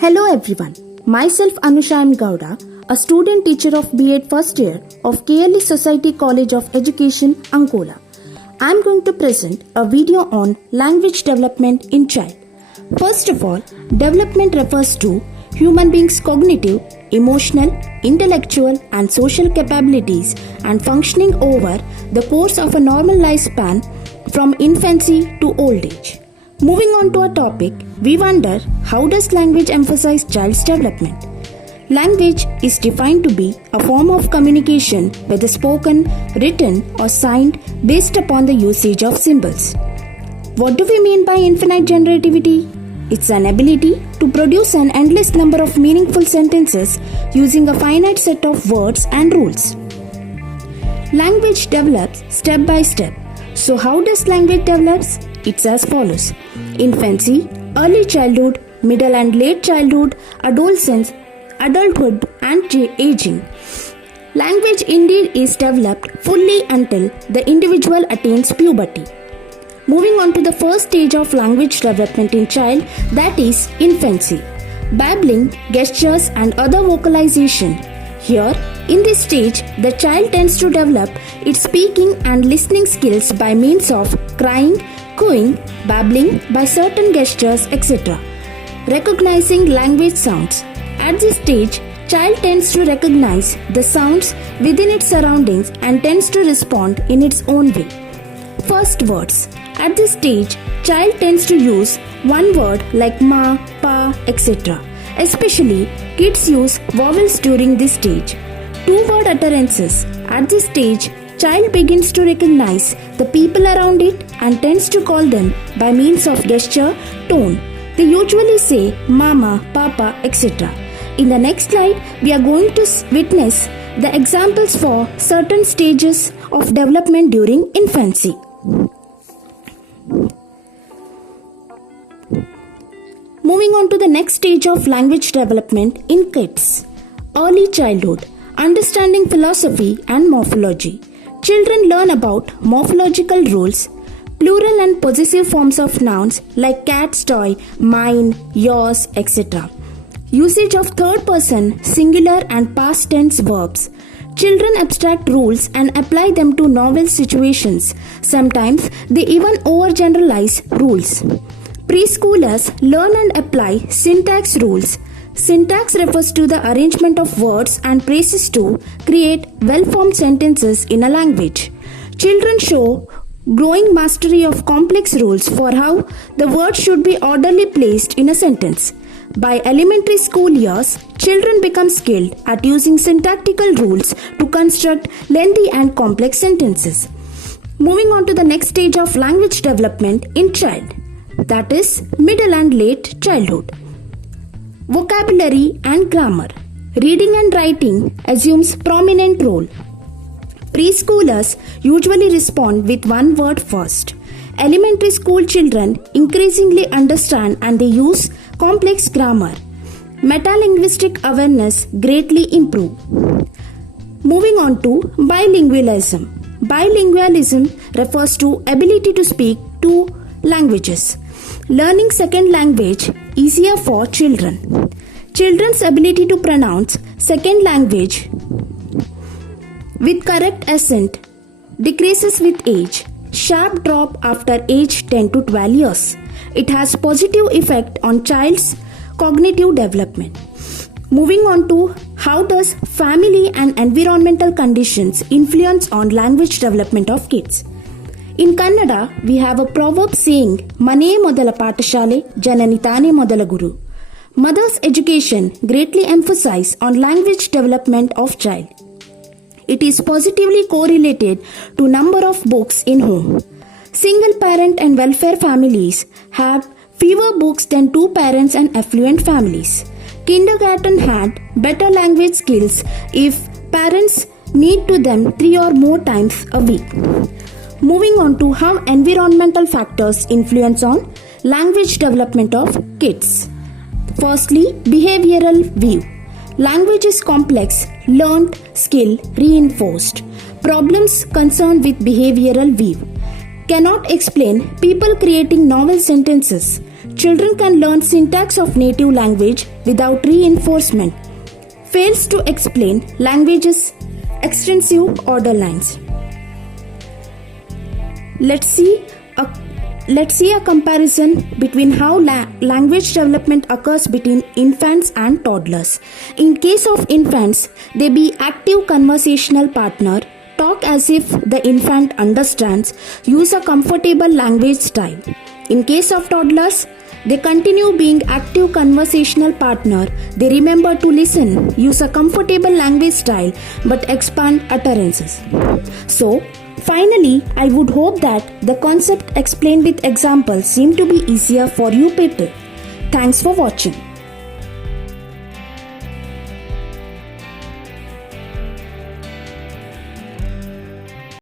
Hello everyone, myself Anusha and Gouda, a student teacher of B.Ed first year of KLE Society College of Education, Ankola. I am going to present a video on language development in child. First of all, development refers to human beings' cognitive, emotional, intellectual and social capabilities and functioning over the course of a normal lifespan from infancy to old age. Moving on to our topic, we wonder how does language emphasize child's development? Language is defined to be a form of communication, whether spoken, written or signed, based upon the usage of symbols. What do we mean by infinite generativity? It's an ability to produce an endless number of meaningful sentences using a finite set of words and rules. Language develops step by step. So how does language develops? It's as follows: infancy, early childhood, middle and late childhood, adolescence, adulthood and aging. Language indeed is developed fully until the individual attains puberty. Moving on to the first stage of language development in child, that is infancy. Babbling, gestures and other vocalization. Here, in this stage, the child tends to develop its speaking and listening skills by means of crying, cooing, babbling, by certain gestures, etc. Recognizing language sounds. At this stage, child tends to recognize the sounds within its surroundings and tends to respond in its own way. First words. At this stage, child tends to use one word like ma, pa, etc. Especially, kids use vowels during this stage. Two-word utterances. At this stage, child begins to recognize the people around it and tends to call them by means of gesture, tone. They usually say mama, papa, etc. In the next slide, we are going to witness the examples for certain stages of development during infancy. Moving on to the next stage of language development in kids. Early childhood. Understanding philosophy and morphology. Children learn about morphological rules, plural and possessive forms of nouns like cat's toy, mine, yours, etc. Usage of third person, singular and past tense verbs. Children abstract rules and apply them to novel situations. Sometimes they even overgeneralize rules. Preschoolers learn and apply syntax rules. Syntax refers to the arrangement of words and phrases to create well-formed sentences in a language. Children show growing mastery of complex rules for how the words should be orderly placed in a sentence. By elementary school years, children become skilled at using syntactical rules to construct lengthy and complex sentences. Moving on to the next stage of language development in child, that is middle and late childhood. Vocabulary and grammar. Reading and writing assumes prominent role. Preschoolers usually respond with one word first. Elementary school children increasingly understand and they use complex grammar. Metalinguistic awareness greatly improve. Moving on to bilingualism. Bilingualism refers to ability to speak two languages. Learning second language easier for children. Children's ability to pronounce second language with correct accent decreases with age. Sharp drop after age 10 to 12 years. It has positive effect on child's cognitive development. Moving on to how does family and environmental conditions influence on language development of kids. In Kannada, we have a proverb saying, Mane modala patashale, janani tane modala guru. Mother's education greatly emphasizes on language development of child. It is positively correlated to number of books in home. Single parent and welfare families have fewer books than two parents and affluent families. Kindergarten had better language skills if parents need to them 3 or more times a week. Moving on to how environmental factors influence on language development of kids. Firstly, behavioral view. Language is complex, learned, skill, reinforced. Problems concerned with behavioral view. Cannot explain people creating novel sentences. Children can learn syntax of native language without reinforcement. Fails to explain language's extensive order lines. Let's see a comparison between how language development occurs between infants and toddlers. In case of infants, they be active conversational partner, talk as if the infant understands, use a comfortable language style. In case of toddlers, they continue being active conversational partner, they remember to listen, use a comfortable language style but expand utterances. So, finally, I would hope that the concept explained with examples seem to be easier for you people. Thanks for watching.